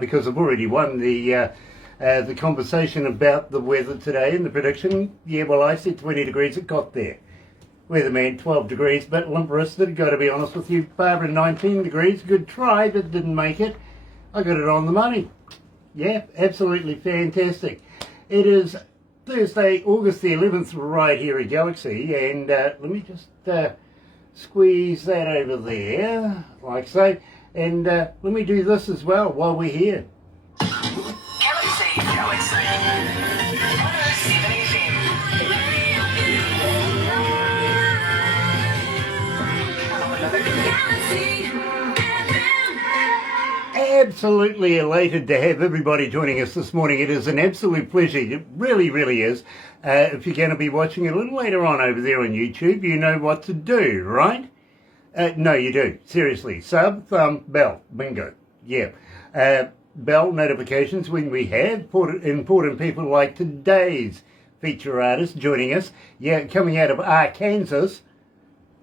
because I've already won the conversation about the weather today and the prediction. Yeah, well, I said 20 degrees, it got there. Weatherman, 12 degrees, but limp-wristed, got to be honest with you. Barbara, 19 degrees, good try, but didn't make it. I got it on the money. Yeah, absolutely fantastic. It is Thursday, August the 11th, right here at Galaxy, and let me just squeeze that over there, like so, and let me do this as well while we're here. Galaxy 107fm. Absolutely elated to have everybody joining us this morning. It is an absolute pleasure. It really, really is. If you're going to be watching a little later on over there on YouTube, you know what to do, right? No, you do. Seriously. Sub, thumb, bell. Bingo. Yeah. Bell notifications when we have important people like today's feature artist joining us. Yeah, coming out of Arkansas.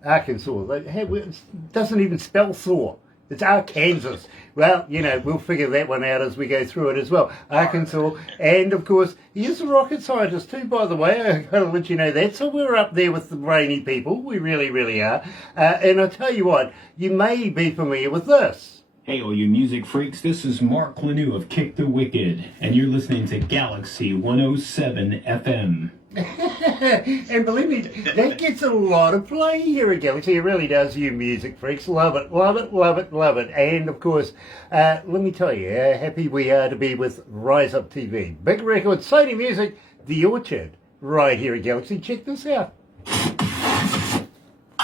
It doesn't even spell Thor. It's Arkansas. Well, you know, we'll figure that one out as we go through it as well. Arkansas, and of course, he is a rocket scientist too, by the way. I've got to let you know that. So we're up there with the brainy people. We really, really are. And I tell you what, you may be familiar with this. Hey, all you music freaks, this is Mark Lanou of Kick the Wicked, and you're listening to Galaxy 107 FM. And believe me, that gets a lot of play here at Galaxy. It really does, you music freaks. Love it, love it, love it, love it. And of course, let me tell you how happy we are to be with Rise Up TV. Big record, Sony Music, The Orchard, right here at Galaxy. Check this out.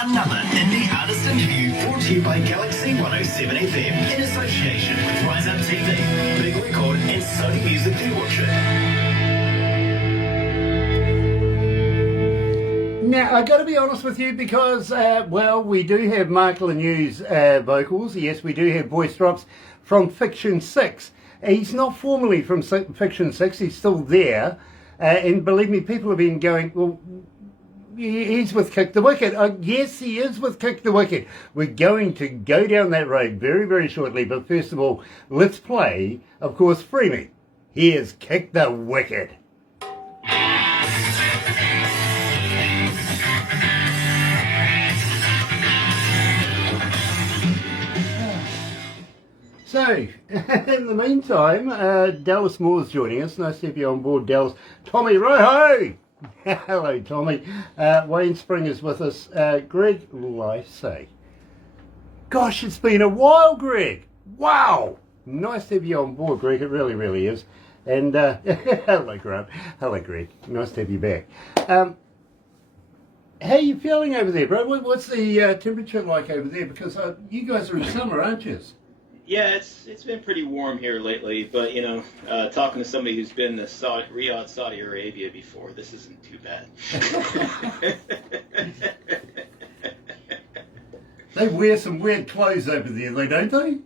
Another indie artist interview brought to you by Galaxy 107 FM in association with Rise Up TV, Big Record and Sony Music The Orchard. Now, I've got to be honest with you because, well, we do have Mark Lanou's vocals. Yes, we do have voice drops from Fiction 6. He's not formally from Fiction 6. He's still there. And believe me, people have been going, well, he's with Kick the Wicked. Yes, he is with Kick the Wicked. We're going to go down that road very, very shortly. But first of all, let's play, of course, Free Me. Here's Kick the Wicked. So, in the meantime, Dallas Moore's joining us. Nice to have you on board, Dallas. Tommy, right-ho! Hello, Tommy. Wayne Springer's with us. Greg Lifesay. Gosh, it's been a while, Greg. Wow! Nice to have you on board, Greg. It really, really is. And, hello, Grant. Hello, Greg. Nice to have you back. How are you feeling over there, bro? What's the temperature like over there? Because you guys are in summer, aren't you? Yeah, it's been pretty warm here lately, but you know, talking to somebody who's been to Riyadh, Saudi Arabia before, this isn't too bad. They wear some weird clothes over there, don't they?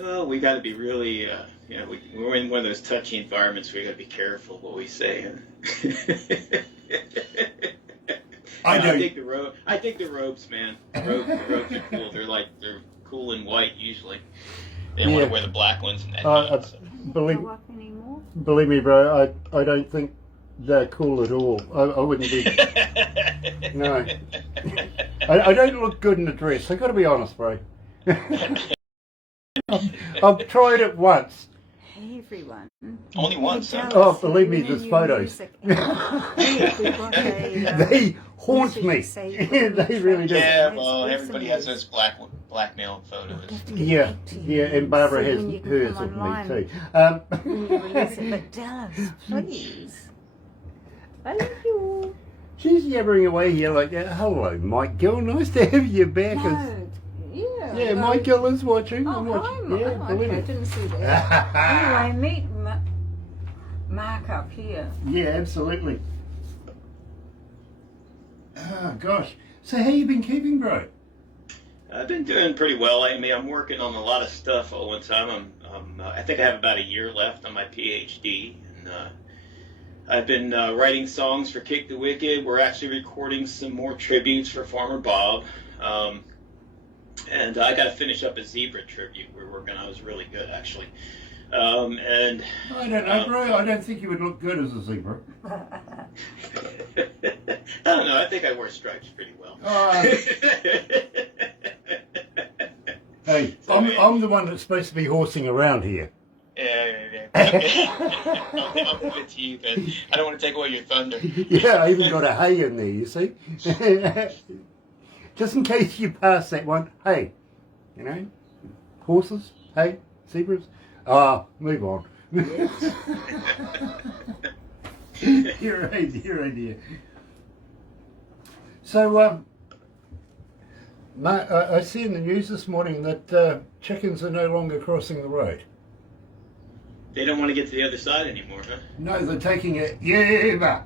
Well, we got to be really, you know, we're in one of those touchy environments where we got to be careful what we say. I think the robes, man. The robes are cool. They're cool and white usually. They don't want to wear the black ones in that heat, so. Believe me, bro, I don't think they're cool at all. I wouldn't be. No. I don't look good in a dress. I got to be honest, bro. I've tried it once. Hey everyone. Only once. Oh, believe me, there's photos. They haunt me. They really do. Yeah, well, everybody has those blackmail photos. Yeah, and Barbara has hers of me too. But Dallas, please. I love you. She's yabbering away here like, hello, Michael. Nice to have you back. Yeah, Michael is watching. Oh, I'm watching. hi, Yeah, okay, I didn't see that. Anyway, meet Mark up here. Yeah, absolutely. Oh, gosh. So how you been keeping, bro? I've been doing pretty well. I mean, I'm working on a lot of stuff all one time. I think I have about a year left on my PhD, and I've been writing songs for Kick the Wicked. We're actually recording some more tributes for Farmer Bob. And I got to finish up a zebra tribute we're working on. It was really good, actually. And I don't know, bro. I don't think you would look good as a zebra. I don't know. I think I wear stripes pretty well. Hey, I'm the one that's supposed to be horsing around here. Yeah. I'll give it to you, but I don't want to take away your thunder. Yeah, I even got a hay in there, you see. Just in case you pass that one. Hey, you know, horses, hay, zebras. Move on. You're right, dear. So, I see in the news this morning that chickens are no longer crossing the road. They don't want to get to the other side anymore, huh? No, they're taking it. Yeah.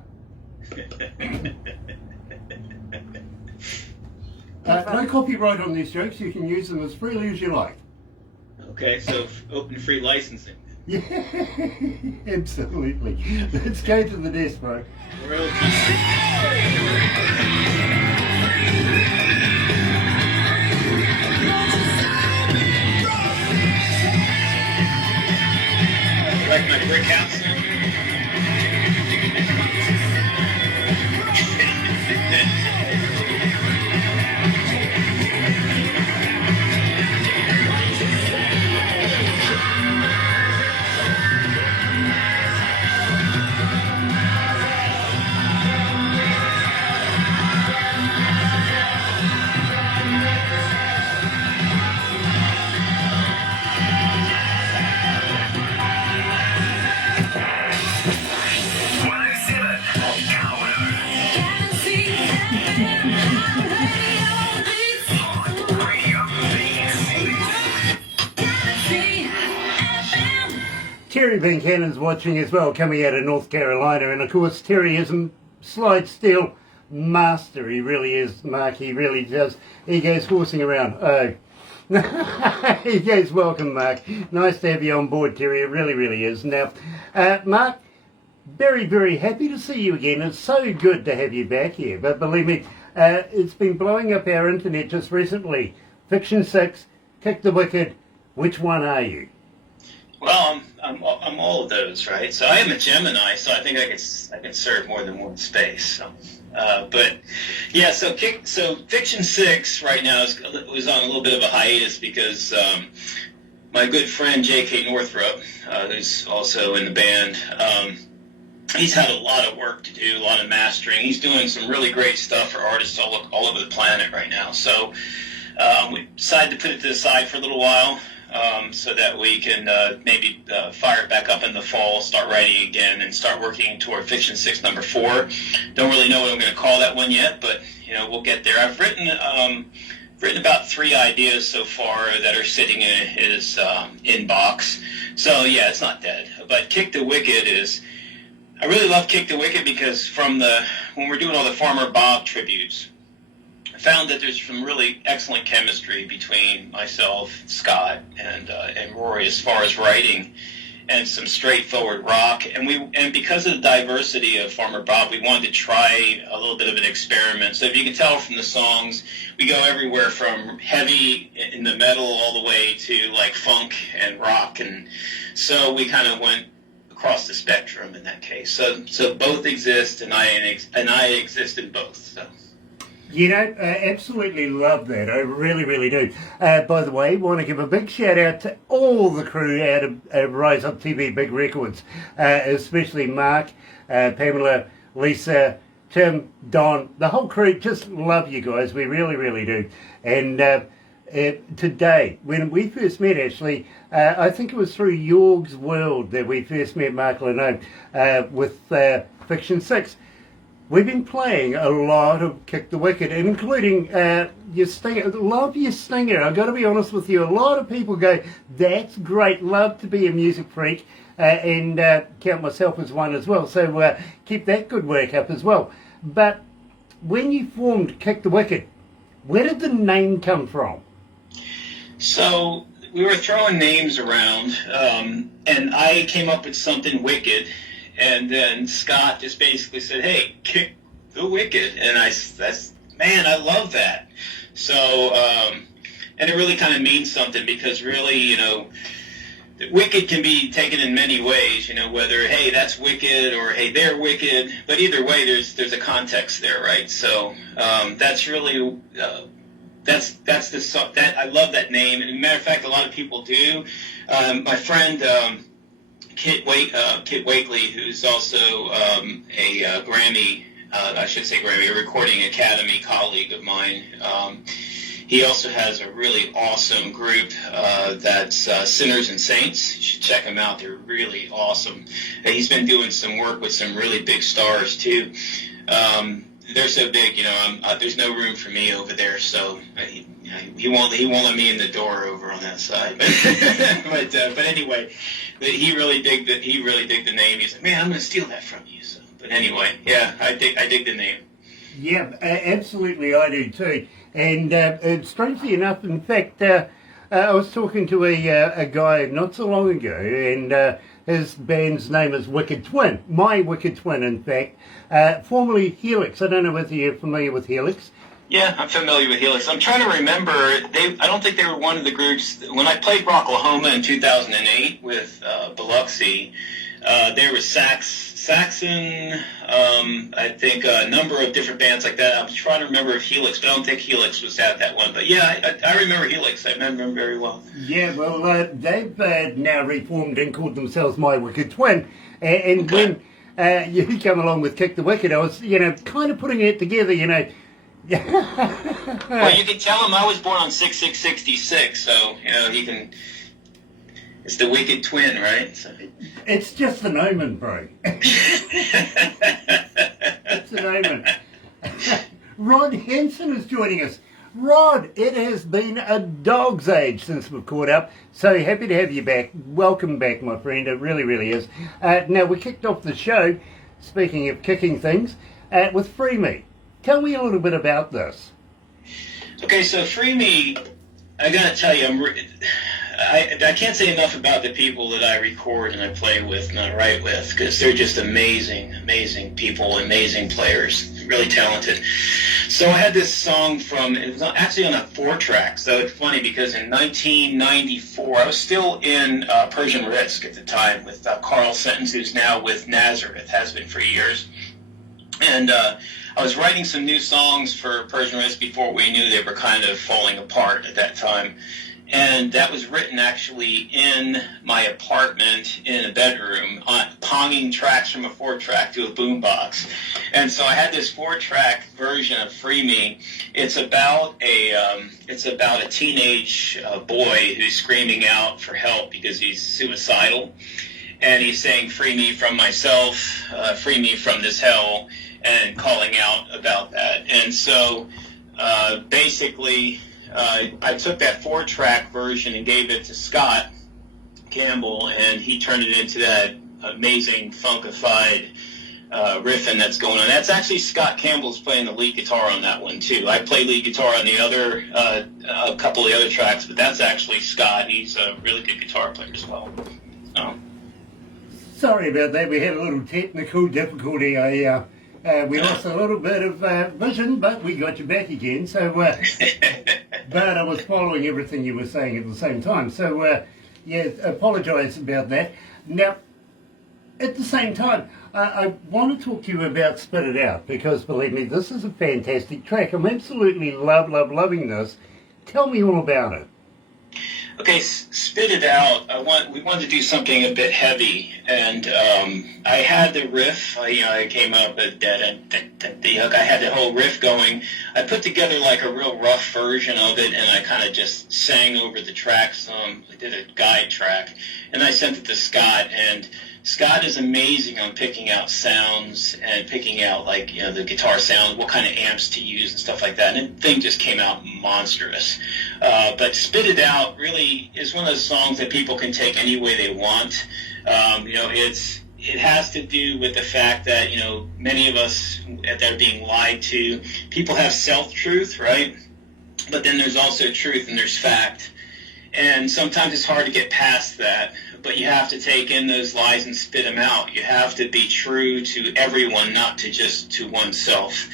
No copyright on these jokes. You can use them as freely as you like. Okay, so open free licensing. Yeah, absolutely. Let's go to the desk, bro. Like my brick house. Terry Van Cannon's watching as well, coming out of North Carolina, and of course Terry is a slide steel master. He really is, Mark. He really does. He goes horsing around. Oh, he goes, welcome, Mark. Nice to have you on board, Terry. It really, really is. Now, Mark, very, very happy to see you again. It's so good to have you back here. But believe me, it's been blowing up our internet just recently. Fiction 6, Kick the Wicked. Which one are you? Well, I'm all of those, right? So I am a Gemini, so I think I can serve more than one space. So, but yeah, so Fiction 6 right now was on a little bit of a hiatus because my good friend J.K. Northrup, who's also in the band, he's had a lot of work to do, a lot of mastering. He's doing some really great stuff for artists all over the planet right now. So we decided to put it to the side for a little while. So that we can maybe fire it back up in the fall, start writing again, and start working toward Fiction 6 number 4. Don't really know what I'm going to call that one yet, but we'll get there. I've written about 3 ideas so far that are sitting in his inbox. So yeah, it's not dead. But Kick the Wicked I really love Kick the Wicked because when we're doing all the Farmer Bob tributes, I found that there's some really excellent chemistry between myself, Scott, and Rory as far as writing, and some straightforward rock. And because of the diversity of Farmer Bob, we wanted to try a little bit of an experiment. So if you can tell from the songs, we go everywhere from heavy in the metal all the way to like funk and rock, and so we kind of went across the spectrum in that case. So both exist, and I exist in both. So. Absolutely love that. I really, really do. By the way, want to give a big shout out to all the crew out of Rise Up TV Big Records, especially Mark, Pamela, Lisa, Tim, Don, the whole crew. Just love you guys. We really, really do. And today, when we first met, actually, I think it was through Yorg's World that we first met Mark Leno with Fiction 6. We've been playing a lot of Kick the Wicked, including your stinger. Love your stinger. I've got to be honest with you. A lot of people go, that's great. Love to be a music freak, and count myself as one as well. So keep that good work up as well. But when you formed Kick the Wicked, where did the name come from? So we were throwing names around, and I came up with something wicked. And then Scott just basically said, hey, Kick the Wicked. And I love that. So, and it really kind of means something because really, Wicked can be taken in many ways, whether, hey, that's wicked or, hey, they're wicked. But either way, there's a context there, right? So that's really, that's the song. I love that name. And as a matter of fact, a lot of people do. My friend Kit Wakely, who's also a Grammy, a Recording Academy colleague of mine, he also has a really awesome group that's Sinners and Saints. You should check them out. They're really awesome. He's been doing some work with some really big stars, too. They're so big, there's no room for me over there, so he won't let me in the door over on that side. But anyway, he really digged the name. He's like, man, I'm going to steal that from you. So, but anyway, yeah, I dig the name. Yeah, absolutely, I do too. And strangely enough, in fact, I was talking to a guy not so long ago, and his band's name is Wicked Twin. My Wicked Twin, in fact. Formerly Helix. I don't know whether you're familiar with Helix. Yeah, I'm familiar with Helix. I'm trying to remember. I don't think they were one of the groups. When I played Rocklahoma in 2008 with Biloxi, there was Saxon, I think a number of different bands like that. I'm trying to remember if Helix, but I don't think Helix was at that one. But yeah, I remember Helix. I remember them very well. Yeah, well, they've now reformed and called themselves My Wicked Twin. And Okay. when you come along with Kick the Wicked, I was, kind of putting it together, Well, you can tell him I was born on 6666, so, he can... It's the Wicked Twin, right? So. It's just an omen, bro. It's an omen. Rod Henson is joining us. Rod, it has been a dog's age since we've caught up. So happy to have you back. Welcome back, my friend. It really, really is. Now, we kicked off the show, speaking of kicking things, with Free Me. Tell me a little bit about this. Okay, so Free Me, I gotta tell you, I can't say enough about the people that I record and I play with and I write with, because they're just amazing, amazing people, amazing players, really talented. So I had this song it was actually on a 4-track, so it's funny because in 1994, I was still in Persian Risk at the time with Carl Sentence, who's now with Nazareth, has been for years. And I was writing some new songs for Persian Risk before we knew they were kind of falling apart at that time. And that was written actually in my apartment in a bedroom, ponging tracks from a 4-track to a boombox. And so I had this 4-track version of Free Me. It's about a teenage boy who's screaming out for help because he's suicidal. And he's saying, free me from myself, free me from this hell, and calling out about that. And so basically... I took that 4-track version and gave it to Scott Campbell, and he turned it into that amazing funkified riffing that's going on. That's actually Scott Campbell's playing the lead guitar on that one too. I play lead guitar on the other a couple of the other tracks, but that's actually Scott. He's a really good guitar player as well. So. Sorry about that. We had a little technical difficulty. We lost a little bit of vision, but we got you back again. So, but I was following everything you were saying at the same time. So, apologise about that. Now, at the same time, I want to talk to you about Spit It Out, because believe me, this is a fantastic track. I'm absolutely loving this. Tell me all about it. Okay, Spit It Out. We wanted to do something a bit heavy, and I had the riff. I came up with I had the whole riff going. I put together like a real rough version of it, and I kind of just sang over the track some. I did a guide track, and I sent it to Scott. And Scott is amazing on picking out sounds and picking out the guitar sound, what kind of amps to use and stuff like that. And the thing just came out monstrous. But Spit It Out really is one of those songs that people can take any way they want. It has to do with the fact that, many of us that are being lied to, people have self-truth, right? But then there's also truth and there's fact. And sometimes it's hard to get past that, but you have to take in those lies and spit them out. You have to be true to everyone, not to just to oneself.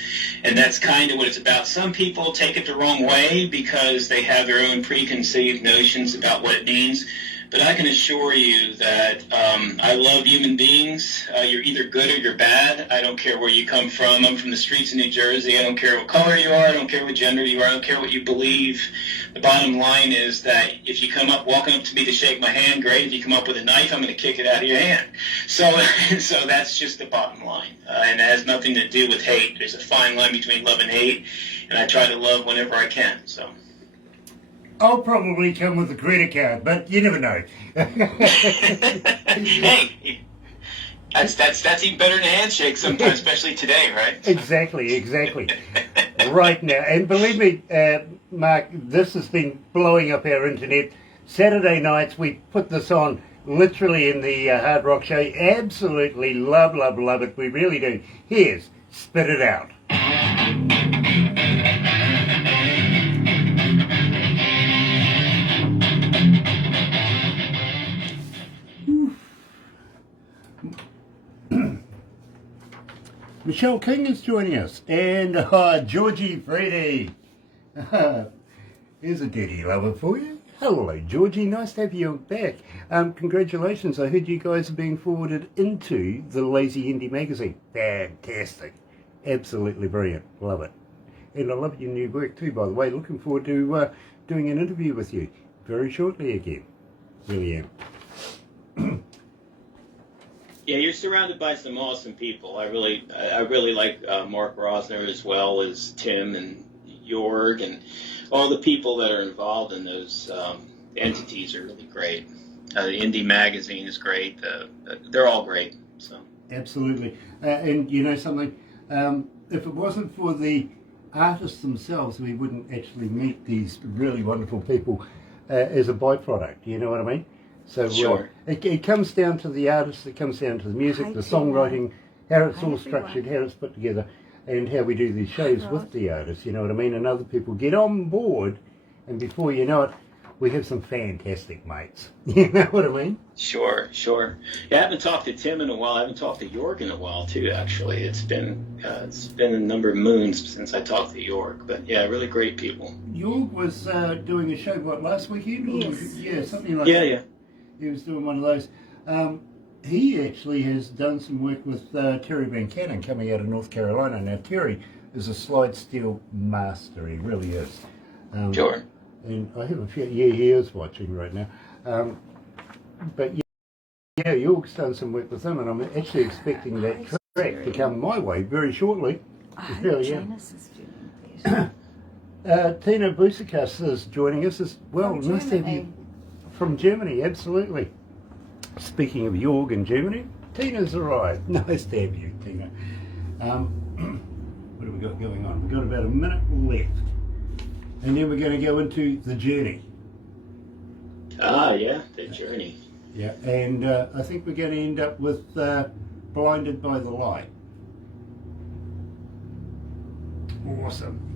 And that's kind of what it's about. Some people take it the wrong way because they have their own preconceived notions about what it means. But I can assure you that I love human beings. You're either good or you're bad. I don't care where you come from. I'm from the streets of New Jersey. I don't care what color you are. I don't care what gender you are. I don't care what you believe. The bottom line is that if you come up walking up to me to shake my hand, great. If you come up with a knife, I'm going to kick it out of your hand. So that's just the bottom line. And it has nothing to do with hate. There's a fine line between love and hate, and I try to love whenever I can. So. I'll probably come with a credit card, but you never know. Hey, that's even better than a handshake sometimes, especially today, right? Exactly. Right now, and believe me, Mark, this has been blowing up our internet. Saturday nights, we put this on literally in the Hard Rock Show. Absolutely love it. We really do. Here's Spit It Out. Michelle King is joining us, and Georgie Freddie. Here's a dirty lover for you. Hello, Georgie. Nice to have you back. Congratulations. I heard you guys are being forwarded into the Lazy Indie magazine. Fantastic. Absolutely brilliant. Love it. And I love your new work too, by the way. Looking forward to doing an interview with you very shortly again. Really am. Yeah, you're surrounded by some awesome people. I really like Mark Rosner, as well as Tim and Jorg, and all the people that are involved in those entities are really great. The Indie magazine is great. They're all great. So absolutely. And you know something? If it wasn't for the artists themselves, we wouldn't actually meet these really wonderful people as a byproduct. You know what I mean? So sure. It comes down to the artist, it comes down to the music, the songwriting, how it's all structured, how it's put together, and how we do these shows with the artists, you know what I mean? And other people get on board, and before you know it, we have some fantastic mates. You know what I mean? Sure. Yeah, I haven't talked to Tim in a while. I haven't talked to Jorg in a while, too, actually. It's been a number of moons since I talked to Jorg. But, yeah, really great people. Jorg was doing a show, what, last weekend? Yes. Yeah, something like that. Yeah. He was doing one of those. He actually has done some work with Terry Van Cannon coming out of North Carolina. Now, Terry is a slide steel master. He really is. Sure. And I have a few, he is watching right now. But yeah, York's done some work with him, and I'm actually expecting that track to come my way very shortly. I hope Really, Janice is feeling better. Tina Busikas is joining us as well. From Nice to have you. From Germany, absolutely. Speaking of Jorg in Germany, Tina's arrived. Nice to have you, Tina. What have we got going on? We've got about a minute left. And then we're going to go into the journey. Yeah, the journey. Yeah, and I think we're going to end up with Blinded by the Light. Awesome.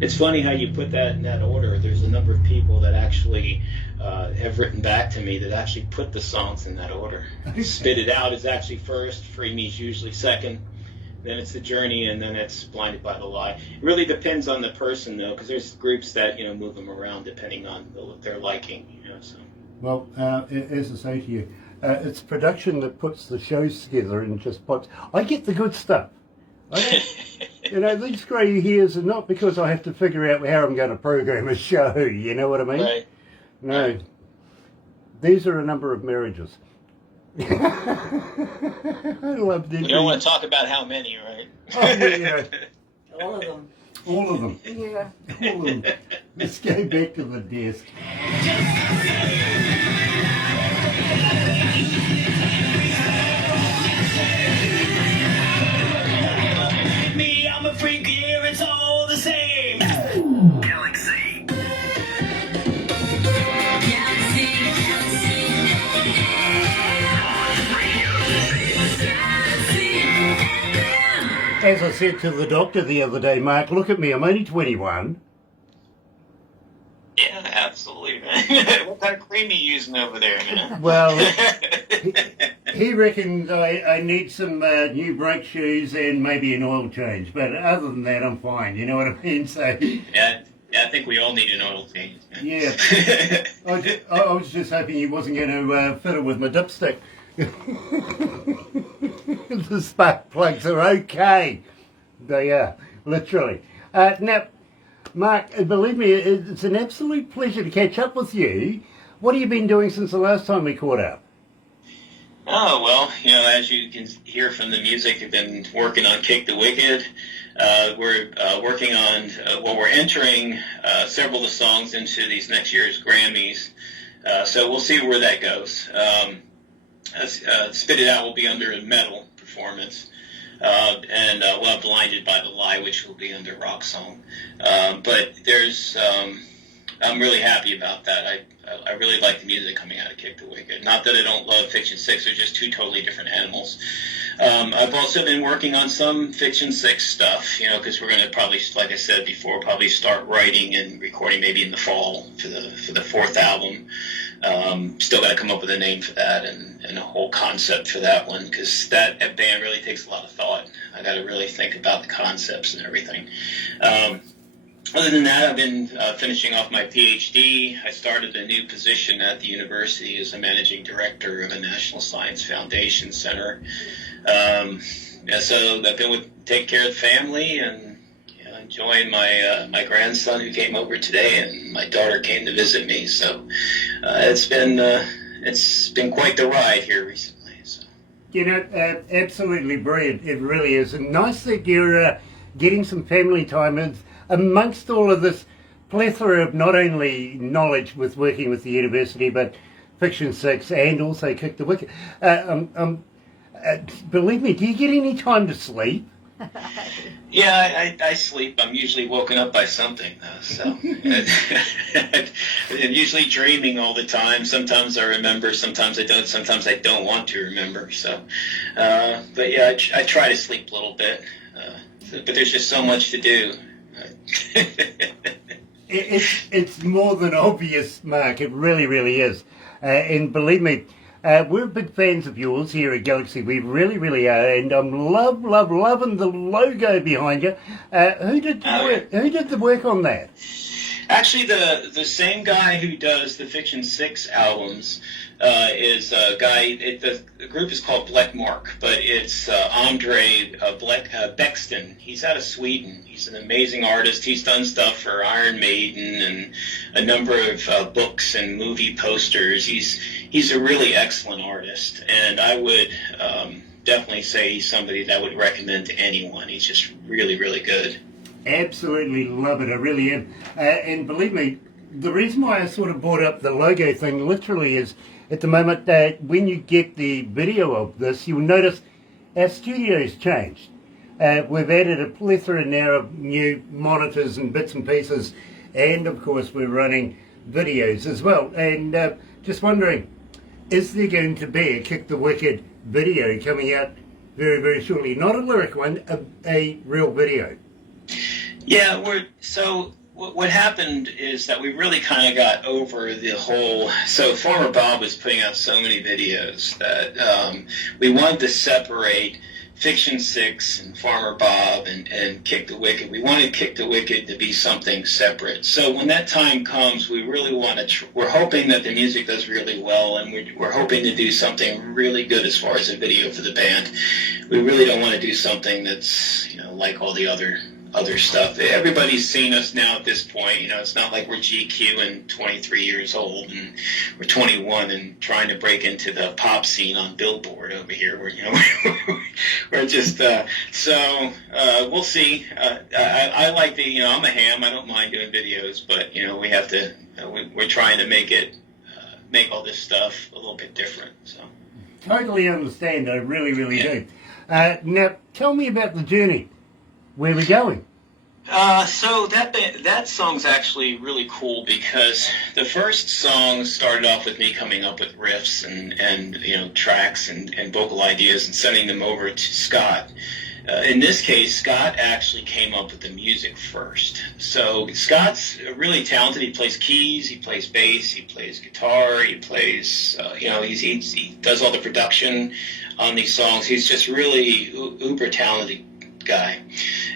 It's funny how you put that in that order. There's a number of people that actually have written back to me that actually put the songs in that order. Spit It Out is actually first, Free Me is usually second, then it's The Journey, and then it's Blinded by the Light. It really depends on the person, though, because there's groups that, move them around depending on their liking, So. Well, as I say to you, it's production that puts the shows together and just pops. I get the good stuff. These grey hairs are not because I have to figure out how I'm going to program a show, you know what I mean? Right. No. These are a number of marriages. I love them. You don't want to talk about how many, right? Oh, yeah. All of them. All of them. Yeah. All of them. Let's go back to the desk. I'm a freak here, it's all the same. Galaxy. As I said to the doctor the other day, Mark, look at me, I'm only 21. Yeah, absolutely, man. What kind of cream are you using over there, man? Well, he reckons I need some new brake shoes and maybe an oil change, but other than that, I'm fine. You know what I mean? So Yeah, Yeah, I think we all need an oil change. Yeah. I was just hoping he wasn't going to fiddle with my dipstick. The spark plugs are okay. They are, literally. Now, Mark, believe me, it's an absolute pleasure to catch up with you. What have you been doing since the last time we caught up? Oh, well, as you can hear from the music, I've been working on Kick the Wicked. We're working on, we're entering several of the songs into these next year's Grammys. So we'll see where that goes. Spit It Out will be under a metal performance. And we'll have Blinded by the Lie, which will be under rock song. But I'm really happy about that. I really like the music coming out of Kick the Wicked. Not that I don't love Fiction 6, they're just two totally different animals. I've also been working on some Fiction 6 stuff, because we're going to probably, like I said before, probably start writing and recording maybe in the fall for the fourth album. Still got to come up with a name for that and a whole concept for that one, because that band really takes a lot of thought. I got to really think about the concepts and everything. Other than that, I've been finishing off my PhD. I started a new position at the university as a managing director of a National Science Foundation Center. So I've been taking care of the family and enjoying my grandson who came over today, and my daughter came to visit me. So it's been quite the ride here recently. So. Absolutely brilliant. It really is. And nice that you're getting some family time amongst all of this plethora of not only knowledge with working with the university, but Fiction 6 and also Kick the Wicked. Believe me, do you get any time to sleep? Yeah, I sleep. I'm usually woken up by something, though. So I'm usually dreaming all the time. Sometimes I remember, sometimes I don't. Sometimes I don't want to remember. So, but yeah, I try to sleep a little bit. But there's just so much to do. It's more than obvious, Mark. It really, really is. And believe me, we're big fans of yours here at Galaxy. We really, really are. And I'm loving the logo behind you. Who did the work on that? Actually, the same guy who does the Fiction 6 albums is a guy. The group is called Black Mark, but it's Andre Bexton. He's out of Sweden. He's an amazing artist. He's done stuff for Iron Maiden and a number of books and movie posters. He's a really excellent artist, and I would definitely say he's somebody that I would recommend to anyone. He's just really, really good. Absolutely love it. I really am. And believe me, the reason why I sort of brought up the logo thing literally is at the moment that when you get the video of this, you'll notice our studio's changed. We've added a plethora now of new monitors and bits and pieces, and of course we're running videos as well. And just wondering, is there going to be a Kick the Wicked video coming out very, very shortly? Not a lyric one, a real video. Yeah, what happened is that we really kind of got over the whole. So Farmer Bob was putting out so many videos that we wanted to separate Fiction 6 and Farmer Bob and Kick the Wicked. We wanted Kick the Wicked to be something separate. So when that time comes, we really want to. We're hoping that the music does really well, and we're hoping to do something really good as far as a video for the band. We really don't want to do something that's like all the other stuff. Everybody's seen us now at this point. It's not like we're GQ and 23 years old and we're 21 and trying to break into the pop scene on Billboard over here. We're just so we'll see. I like the I'm a ham. I don't mind doing videos, but we have to. We're trying to make all this stuff a little bit different. So totally understand. I really, really do. Now tell me about the journey. Where are we going? So that song's actually really cool because the first song started off with me coming up with riffs and tracks and vocal ideas and sending them over to Scott. In this case, Scott actually came up with the music first. So Scott's really talented. He plays keys, he plays bass, he plays guitar, he plays he does all the production on these songs. He's just really uber talented guy.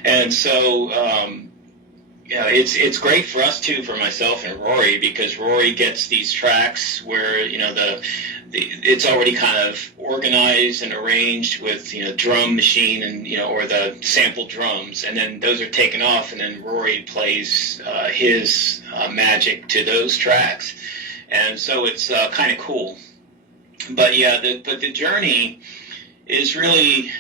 And so it's great for us too, for myself and Rory, because Rory gets these tracks where it's already kind of organized and arranged with drum machine and or the sample drums, and then those are taken off, and then Rory plays his magic to those tracks, and so it's kind of cool. But yeah, the journey is really.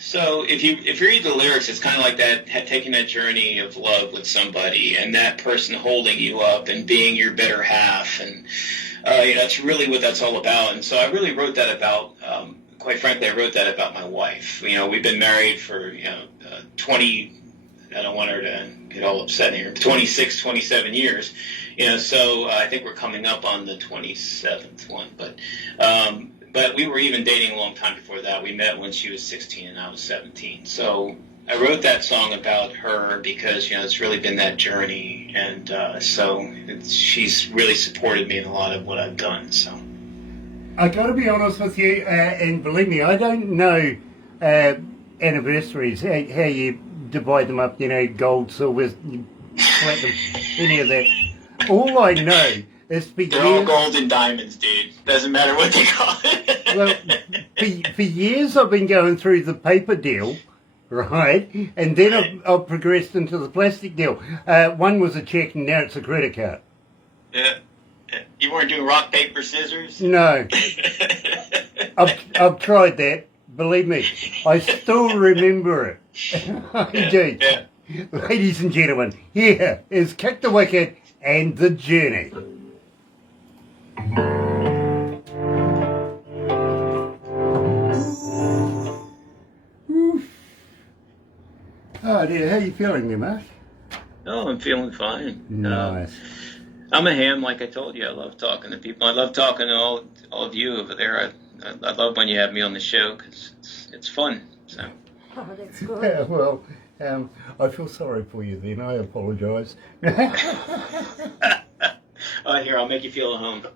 So if you read the lyrics, it's kind of like that, taking that journey of love with somebody, and that person holding you up and being your better half, and that's really what that's all about. And so I really wrote that about, quite frankly, I wrote that about my wife. We've been married for 20. I don't want her to get all upset here. 26, 27 years. So I think we're coming up on the 27th one, But we were even dating a long time before that. We met when she was 16 and I was 17. So I wrote that song about her because, it's really been that journey. And she's really supported me in a lot of what I've done. So I got to be honest with you, and believe me, I don't know anniversaries, how you divide them up, gold, silver, platinum, any of that. All I know is they're all gold and diamonds, dude. Doesn't matter what they call it. Well, for years I've been going through the paper deal, right? And then I've progressed into the plastic deal. One was a check and now it's a credit card. Yeah. You weren't doing rock, paper, scissors? No. I've tried that. Believe me, I still remember it. I do. Yeah. Ladies and gentlemen, here is Kick the Wicked and The Journey. Oh dear, how are you feeling there, Mark? Oh, I'm feeling fine. Nice. I'm a ham, like I told you. I love talking to people. I love talking to all of you over there. I love when you have me on the show because it's fun. So. Oh, that's good. Yeah, well, I feel sorry for you then. I apologise. Here, I'll make you feel at home.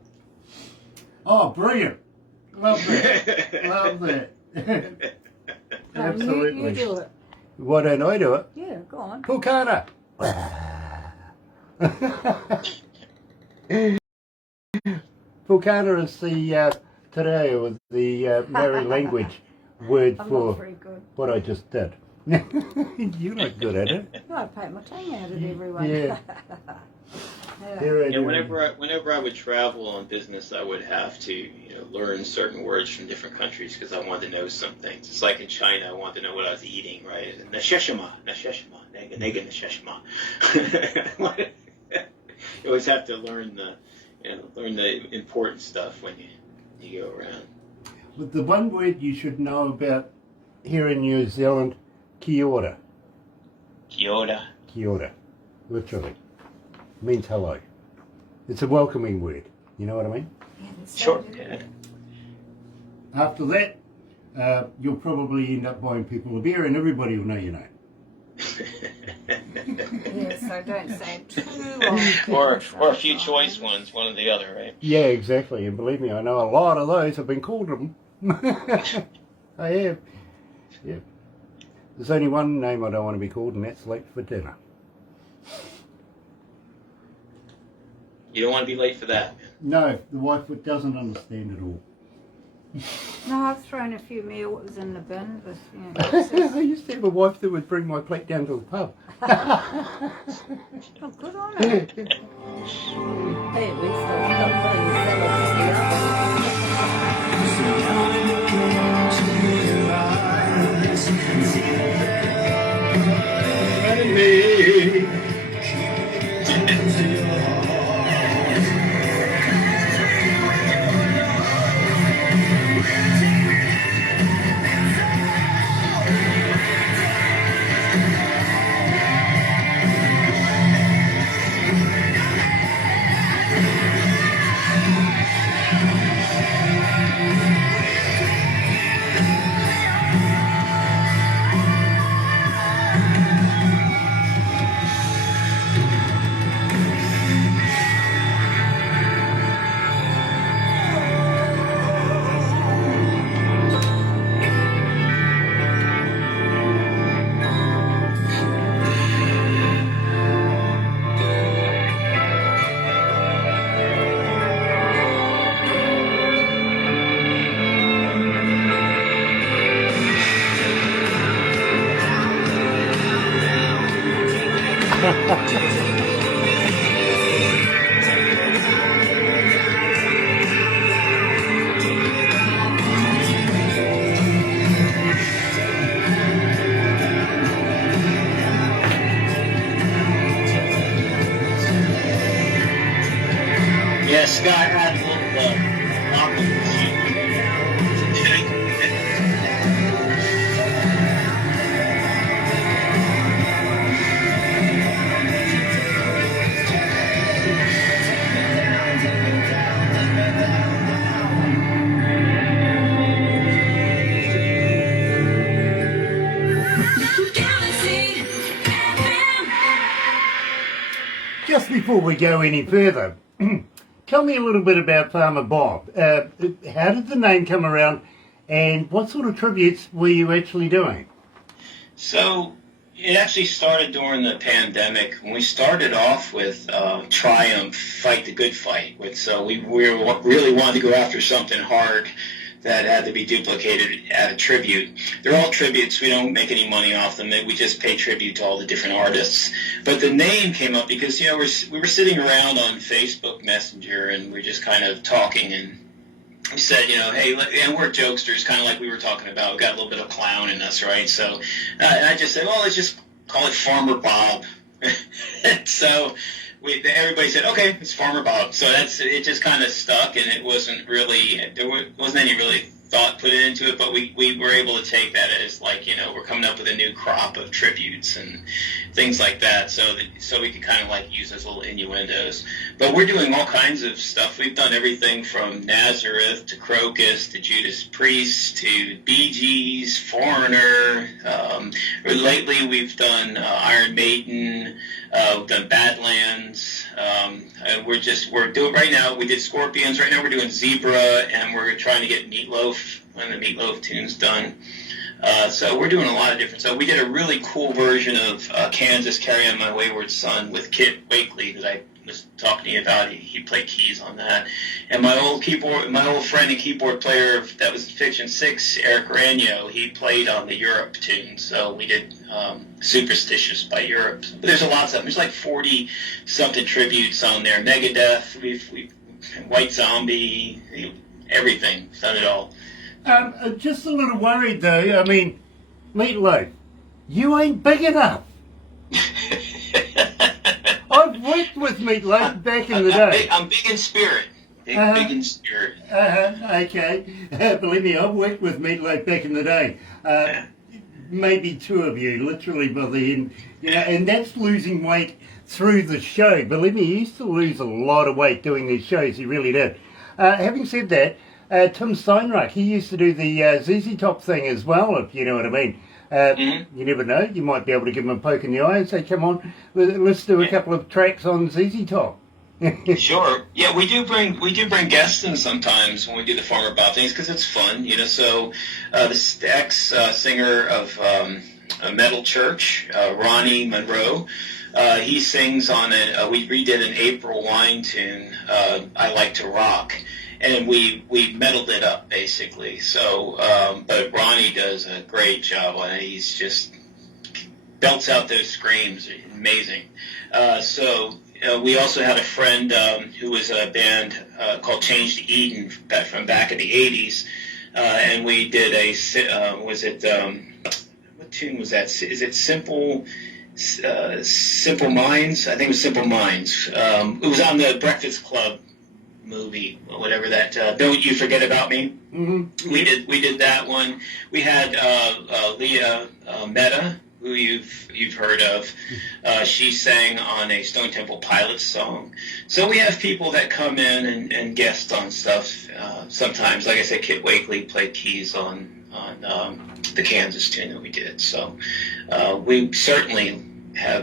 Oh, brilliant. Love that. Love that. Absolutely. You do it. Why don't I do it? Yeah, go on. Pulkana. Pulkana is the today or the Maori language word I'm for not very good. what I just did. You're not good at it. No, I paint my tongue out at everyone. Yeah. Yeah. Whenever I would travel on business, I would have to learn certain words from different countries because I wanted to know some things. It's like in China, I wanted to know what I was eating, right? Nasheshima, nega, nega, nasheshima. You always have to learn the important stuff when you go around. But the one word you should know about here in New Zealand, kia ora. Kia ora. Kia ora, literally. Means hello. It's a welcoming word. You know what I mean? Yeah, that's Sure. so Yeah. After that, you'll probably end up buying people a beer and everybody will know your name. Yeah, so don't say too long. or a few choice ones, one or the other, right? Yeah, exactly. And believe me, I know a lot of those have been called them. I have. Yeah. There's only one name I don't want to be called, and that's late for dinner. You don't want to be late for that. No, the wife doesn't understand it all. No, I've thrown a few meals in the bin with, I used to have a wife that would bring my plate down to the pub. Oh, good on her. Hey, at least I've got putting the Yeah, Scott had a little problem with Galaxy FM. Just before we go any further, tell me a little bit about Farmer Bob. How did the name come around, and what sort of tributes were you actually doing? So it actually started during the pandemic. We started off with Triumph, Fight the Good Fight. So we really wanted to go after something hard that had to be duplicated at a tribute. They're all tributes. We don't make any money off them. We just pay tribute to all the different artists. But the name came up because, we were sitting around on Facebook Messenger, and we were just kind of talking, and we said, hey, and we're jokesters, kind of like we were talking about. We got a little bit of clown in us, right? So I just said, well, let's just call it Farmer Bob. So everybody said, okay, it's Farmer Bob. So it just kind of stuck, and it wasn't really, there wasn't any really thought put into it, but we were able to take that as like, we're coming up with a new crop of tributes and things like that, so we could kind of like use those little innuendos. But we're doing all kinds of stuff. We've done everything from Nazareth to Crocus to Judas Priest to Bee Gees, Foreigner. Lately we've done Iron Maiden. We've done Badlands. We're doing right now. We did Scorpions. Right now we're doing Zebra, and we're trying to get Meatloaf, one of the Meatloaf tunes done. So we're doing a lot of different stuff. We did a really cool version of Kansas Carry On My Wayward Son with Kit Wakely that I was talking to you about. He played keys on that. And my old friend and keyboard player that was Fiction 6, Eric Ragno, he played on the Europe tune. So we did Superstitious by Europe. But there's a lot of stuff. There's like 40-something tributes on there. Megadeth, we've White Zombie, everything. Done it all. Just a little worried though. I mean, Meatloaf, you ain't big enough. I've worked with Meatloaf back in the day. I'm big in spirit. Big in spirit. Okay. Believe me, I've worked with Meatloaf back in the day. Maybe two of you, literally by the end. And that's losing weight through the show. Believe me, he used to lose a lot of weight doing these shows. He really did. Having said that, Tim Steinreich, he used to do the ZZ Top thing as well, if you know what I mean. You never know, you might be able to give him a poke in the eye and say, come on, let's do a couple of tracks on ZZ Top. Sure. Yeah, we do bring guests in sometimes when we do the Farmer Bob things because it's fun, So the ex-singer of Metal Church, Ronnie Monroe, he sings on we redid an April Wine tune, I Like to Rock. And we metaled it up, basically. So, but Ronnie does a great job on it. He's just belts out those screams. Amazing. We also had a friend who was a band called Change to Eden from back in the 80s. And we did what tune was that? Is it Simple Minds? I think it was Simple Minds. It was on the Breakfast Club movie, whatever that. Don't You Forget About Me. Mm-hmm. We did that one. We had Leah Mehta, who you've heard of. She sang on a Stone Temple Pilots song. So we have people that come in and guest on stuff. Sometimes, like I said, Kit Wakely played keys on the Kansas tune that we did. So we certainly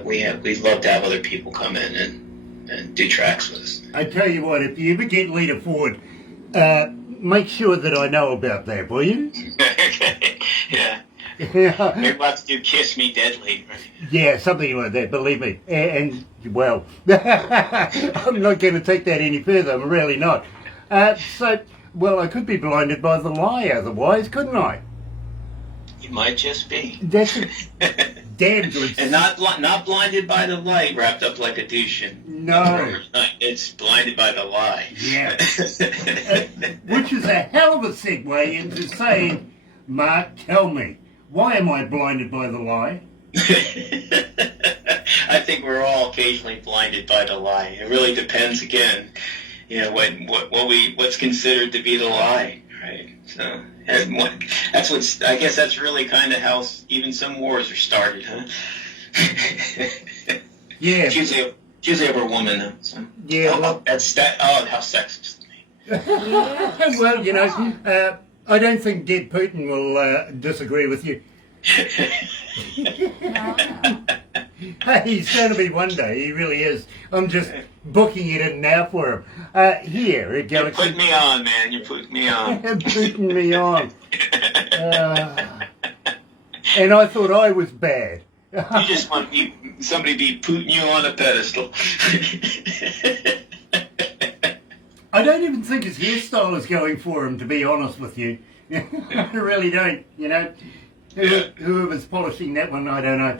we'd love to have other people come in and do tracks with us. I tell you what, if you ever get Lita Ford, make sure that I know about that, will you? Okay. Yeah. You're about to do Kiss Me Deadly, right? Yeah, something like that, believe me. And well, I'm not going to take that any further, I'm really not. Well, I could be blinded by the lie otherwise, couldn't I? You might just be. That's a damn good. And not blinded by the light, wrapped up like a douche. No. It's blinded by the lie. Yeah. Which is a hell of a segue into saying, Mark, tell me, why am I blinded by the lie? I think we're all occasionally blinded by the lie. It really depends, again, what's considered to be the lie, right? So, I guess that's really kind of how even some wars are started, huh? Yeah. It's usually over a woman, though. So. Yeah. Oh, how sexist of me. Well, I don't think Dead Putin will disagree with you. He's going to be one day. He really is. I'm just booking it in now for him. Here at Galaxy. You're putting me on, man. You're putting me on. Putting me on. And I thought I was bad. You just want somebody be putting you on a pedestal. I don't even think his hairstyle is going for him, to be honest with you. I really don't, Whoever's polishing that one, I don't know.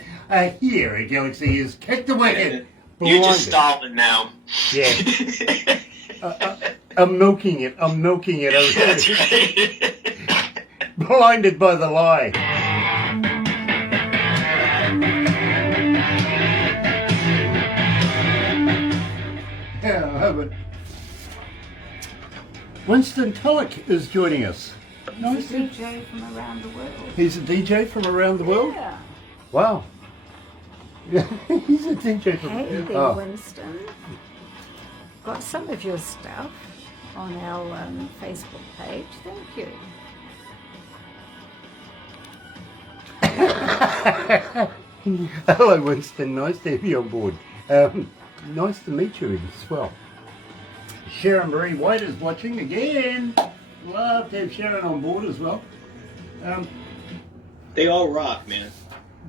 Here at Galaxy is Kick the Wicked. You're just stalling now. Yeah. I'm milking it. That's right. Blinded by the lie. Yeah, but Winston Tulloch is joining us. He's a DJ from around the world. He's a DJ from around the world? Yeah. Wow. He's a DJ from... Hey there, Winston. Got some of your stuff on our Facebook page. Thank you. Hello, Winston. Nice to have you on board. Nice to meet you as well. Sharon Marie White is watching again. Love to have Sharon on board as well. They all rock, man.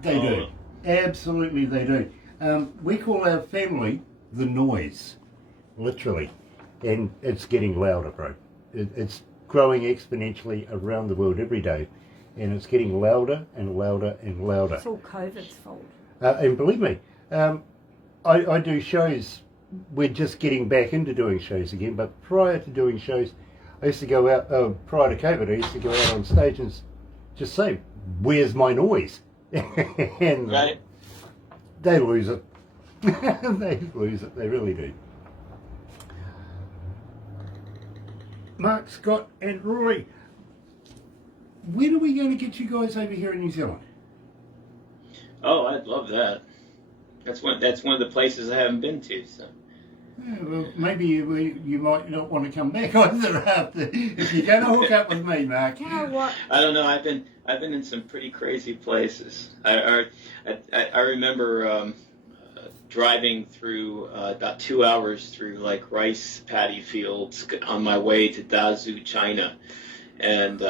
They do. Absolutely they do. We call our family the noise, literally. And it's getting louder, bro. It's growing exponentially around the world every day. And it's getting louder and louder and louder. It's all COVID's fault. And believe me, I do shows. We're just getting back into doing shows again. But prior to doing shows, I used to go out, prior to COVID, I used to go out on stage and just say, where's my noise? And right. They lose it. They lose it. They really do. Mark, Scott and Roy, when are we going to get you guys over here in New Zealand? Oh, I'd love that. That's one of the places I haven't been to, so. Yeah, well, maybe you might not want to come back either after if you're going to hook up with me, Mark. You know what? I don't know. I've been in some pretty crazy places. I remember driving through about 2 hours through like rice paddy fields on my way to Dazhou, China, and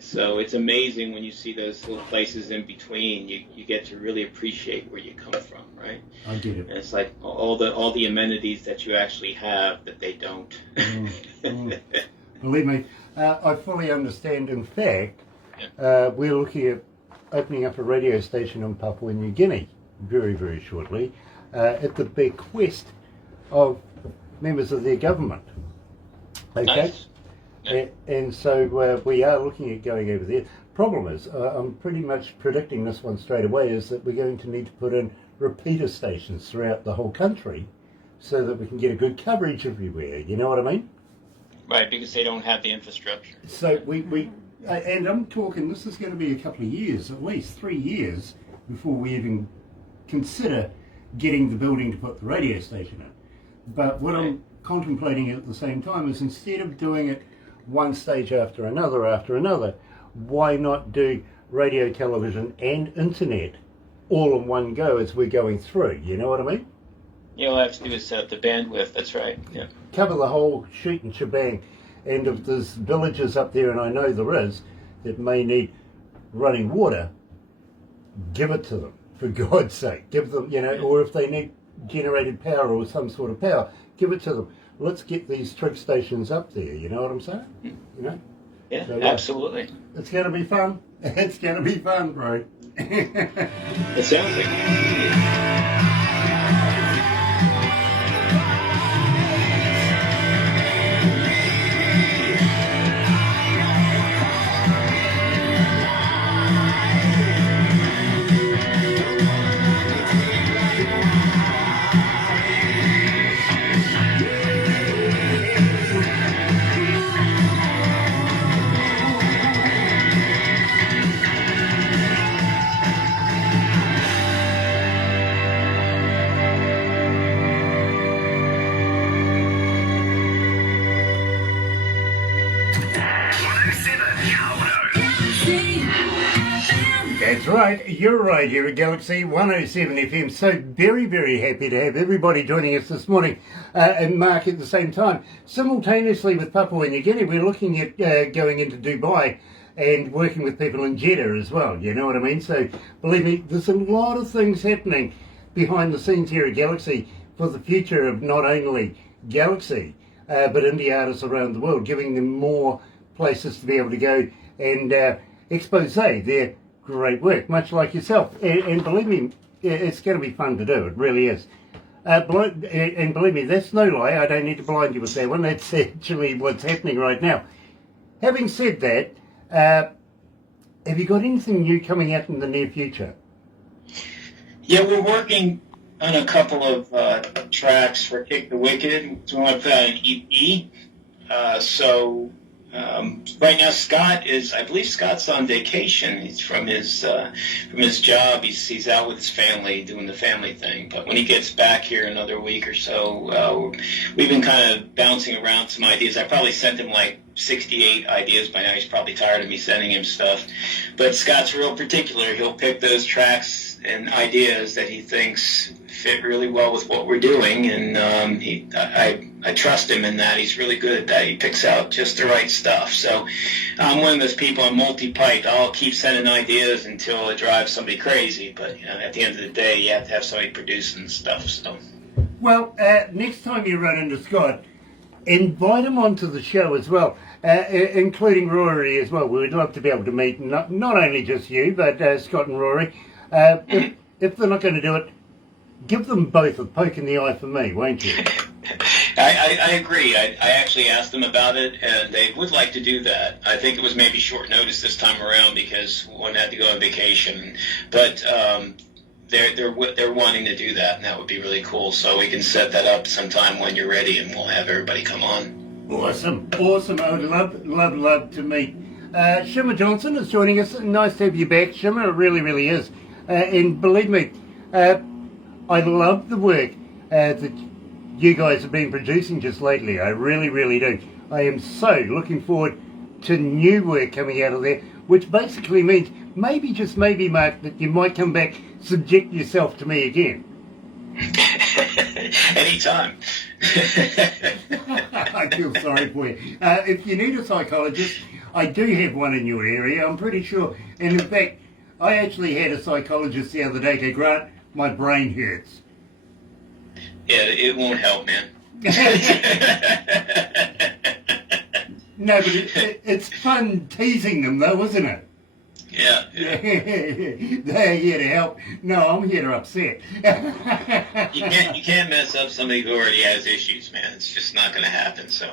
so it's amazing when you see those little places in between. You get to really appreciate where you come from, right? I get it. And it's like all the amenities that you actually have that they don't. Believe me, I fully understand. In fact, we're looking at opening up a radio station in Papua New Guinea very, very shortly at the bequest of members of their government. Okay? Nice. And so we are looking at going over there. Problem is, I'm pretty much predicting this one straight away, is that we're going to need to put in repeater stations throughout the whole country so that we can get a good coverage everywhere. You know what I mean? Right, because they don't have the infrastructure. So and I'm talking, this is going to be a couple of years, at least 3 years, before we even consider getting the building to put the radio station in. But what I'm contemplating at the same time is, instead of doing it one stage after another, why not do radio, television and internet all in one go as we're going through? You know what I mean? Yeah, all I have to do is set up the bandwidth. That's right. Yeah. Cover the whole shoot and shebang. And if there's villages up there, and I know there is, that may need running water, give it to them, for God's sake. Give them, or if they need generated power or some sort of power, give it to them. Let's get these trip stations up there, you know what I'm saying? Yeah, So, absolutely. It's going to be fun. It's going to be fun, bro. It sounds like. That's right, you're right here at Galaxy 107 FM. So very, very happy to have everybody joining us this morning, and Mark at the same time. Simultaneously with Papua New Guinea, we're looking at going into Dubai and working with people in Jeddah as well, you know what I mean? So believe me, there's a lot of things happening behind the scenes here at Galaxy for the future of not only Galaxy, but indie artists around the world, giving them more places to be able to go and expose their great work, much like yourself. And believe me, it's going to be fun to do. It really is. And believe me, that's no lie. I don't need to blind you with that one. That's actually what's happening right now. Having said that, have you got anything new coming out in the near future? Yeah, we're working on a couple of tracks for Kick the Wicked. We want to put out an EP. Right now, I believe Scott's on vacation. He's from his job. He's out with his family doing the family thing. But when he gets back here another week or so, we've been kind of bouncing around some ideas. I probably sent him like 68 ideas by now. He's probably tired of me sending him stuff. But Scott's real particular. He'll pick those tracks and ideas that he thinks fit really well with what we're doing, and I trust him in that. He's really good at that. He picks out just the right stuff. So I'm one of those people, I'm multi-piped. I'll keep sending ideas until it drives somebody crazy, but at the end of the day, you have to have somebody producing stuff. So. Well, next time you run into Scott, invite him onto the show as well, including Rory as well. We would love to be able to meet not only just you, but Scott and Rory. If they're not going to do it, give them both a poke in the eye for me, won't you? I agree. I actually asked them about it, and they would like to do that. I think it was maybe short notice this time around because one had to go on vacation. But they're wanting to do that, and that would be really cool. So we can set that up sometime when you're ready, and we'll have everybody come on. Awesome. I would love to meet. Shimmer Johnson is joining us. Nice to have you back, Shimmer. It really, really is. And believe me, I love the work that you guys have been producing just lately. I really, really do. I am so looking forward to new work coming out of there, which basically means maybe, just maybe, Mark, that you might come back, subject yourself to me again. Anytime. I feel sorry for you. If you need a psychologist, I do have one in your area, I'm pretty sure. And in fact, I actually had a psychologist the other day go, Grant, my brain hurts. Yeah, it won't help, man. No, but it's fun teasing them, though, isn't it? Yeah. They're here to help. No, I'm here to upset. You can't mess up somebody who already has issues, man. It's just not going to happen. So.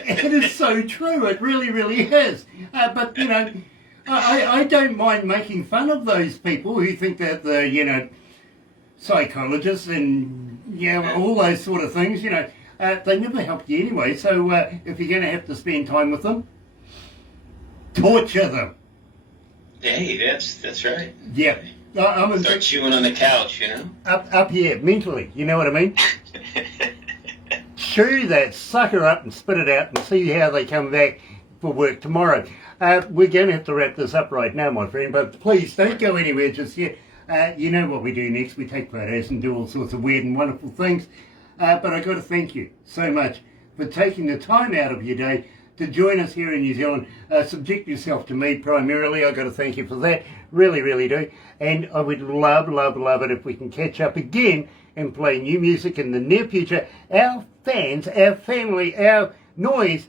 It is so true. It really, really is. But I don't mind making fun of those people who think that the psychologists and all those sort of things. They never help you anyway. So if you're going to have to spend time with them, torture them. Hey, that's right. Yeah. Start chewing on the couch, Up here, mentally, you know what I mean? Chew that sucker up and spit it out and see how they come back for work tomorrow. We're going to have to wrap this up right now, my friend, but please don't go anywhere just yet. You know what we do next. We take photos and do all sorts of weird and wonderful things. But I've got to thank you so much for taking the time out of your day to join us here in New Zealand. Subject yourself to me primarily. I've got to thank you for that. Really, really do. And I would love it if we can catch up again and play new music in the near future. Our fans, our family, our noise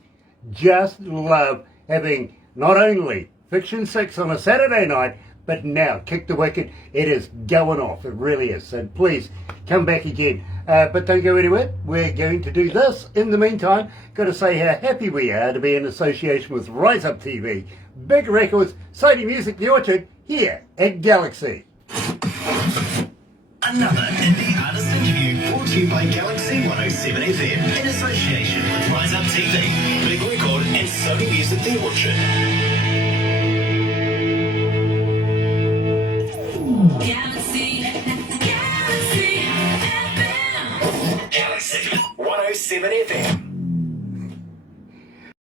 just love having not only Fiction 6 on a Saturday night, but now Kick the Wicked. It is going off. It really is. So please come back again. But don't go anywhere. We're going to do this. In the meantime, got to say how happy we are to be in association with Rise Up TV, Big Records, Sony Music, The Orchard, here at Galaxy. Another indie artist interview brought to you by Galaxy 107fm in association with Rise Up TV, Big Record and Sony Music The Orchard.